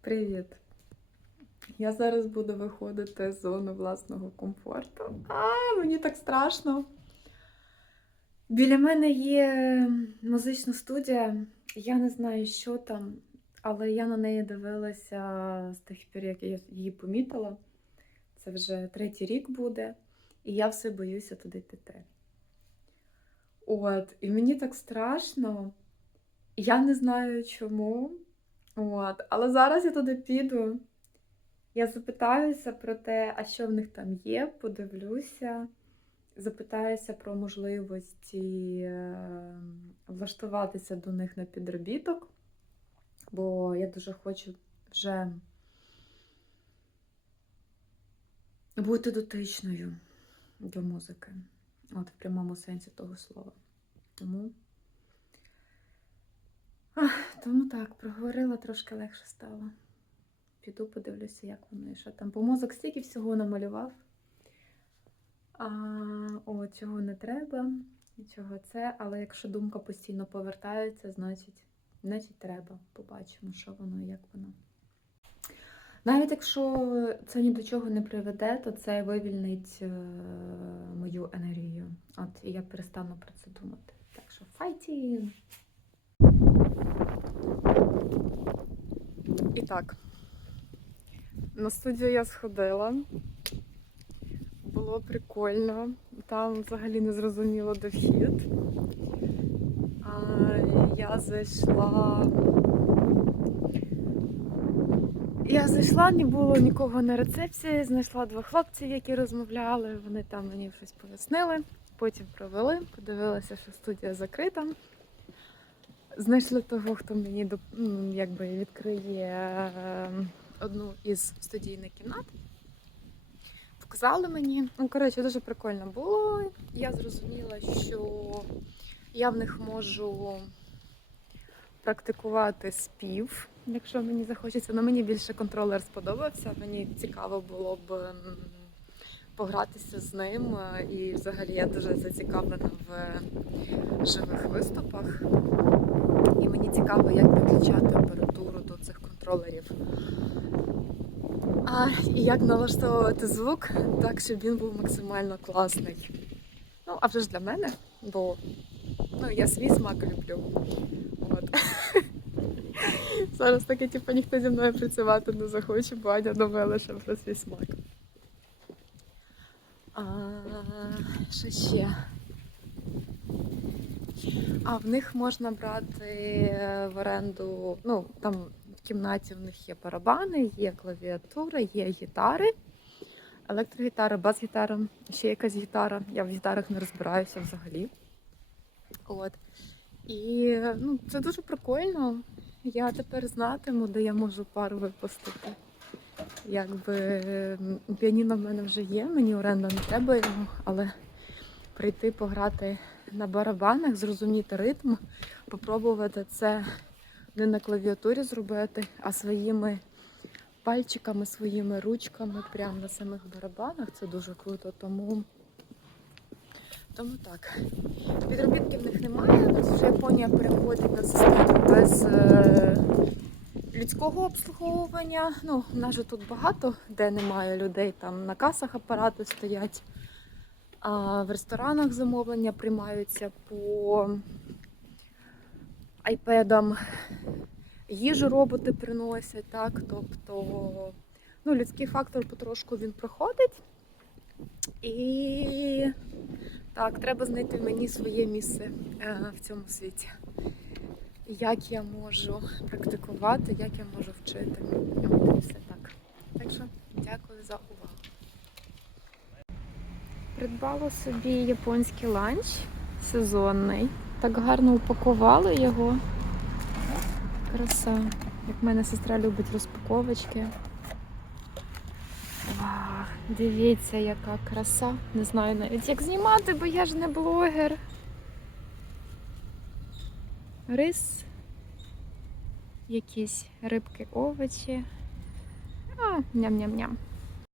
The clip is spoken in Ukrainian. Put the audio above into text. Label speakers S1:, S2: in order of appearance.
S1: Привіт! Я зараз буду виходити з зони власного комфорту. А, мені так страшно. Біля мене є музична студія. Я не знаю, що там, але я на неї дивилася з тих пір, як я її помітила. Це вже третій рік буде, і я все боюся туди піти. От, і мені так страшно. Я не знаю чому. От, але зараз я туди піду. Я запитаюся про те, а що в них там є, подивлюся, запитаюся про можливості е, влаштуватися до них на підробіток, бо я дуже хочу вже бути дотичною до музики. От в прямому сенсі того слова. Тому. Ах, тому так, проговорила, трошки легше стало. Піду подивлюся, як воно і що там. Бо мозок стільки всього намалював. А, о, цього не треба, нічого це. Але якщо думка постійно повертається, значить, значить треба. Побачимо, що воно і як воно. Навіть якщо це ні до чого не приведе, то це вивільнить е, мою енергію. От і я перестану про це думати. Так що файтінг! І так, на студію я сходила. Було прикольно. Там взагалі не зрозуміло де вхід. А, я зайшла. Я зайшла, не було нікого на рецепції, знайшла двох хлопців, які розмовляли. Вони там мені щось пояснили. Потім провели, подивилася, що студія закрита. Знайшли того, хто мені доп- якби відкриє е, одну із студійних кімнат. Показали мені. Ну, коротше, дуже прикольно було. Я зрозуміла, що я в них можу практикувати спів, якщо мені захочеться. Но мені більше контролер сподобався. Мені цікаво було б погратися з ним. І взагалі я дуже зацікавлена в живих виступах. Мені цікаво, як підключати апаратуру до цих контролерів. А, і як налаштовувати звук так, щоб він був максимально класний. Ну, а вже ж для мене, бо ну, я свій смак люблю. От. Зараз таке, типу, ніхто зі мною працювати не захоче, бо Аня довела лише про свій смак. А, що ще? А в них можна брати е, в оренду, ну там в кімнаті в них є барабани, є клавіатура, є гітари, електрогітара, бас-гітара, ще якась гітара. Я в гітарах не розбираюся взагалі. От. І ну, це дуже прикольно. Я тепер знатиму, де я можу пару випустити. Якби піаніно в мене вже є, мені оренда не треба його, але прийти пограти на барабанах, зрозуміти ритм, попробувати це не на клавіатурі зробити, а своїми пальчиками, своїми ручками прямо на самих барабанах. Це дуже круто. Тому, тому так. Підробітків в них немає. У нас вже Японія переходить на систему без е, людського обслуговування. Ну, в нас же тут багато, де немає людей, там на касах апарати стоять. В ресторанах замовлення приймаються по айпедам. Їжу роботи приносять, так? Тобто ну, людський фактор потрошку він проходить. І так, треба знайти мені своє місце е, в цьому світі. Як я можу практикувати, як я можу вчити. Все так. Так що дякую за увагу. Придбала собі японський ланч сезонний. Так гарно упакували його. Краса. Як в мене сестра любить розпаковочки. Вау, дивіться, яка краса. Не знаю навіть як знімати, бо я ж не блогер. Рис, якісь рибки, овочі. А, ням-ням-ням.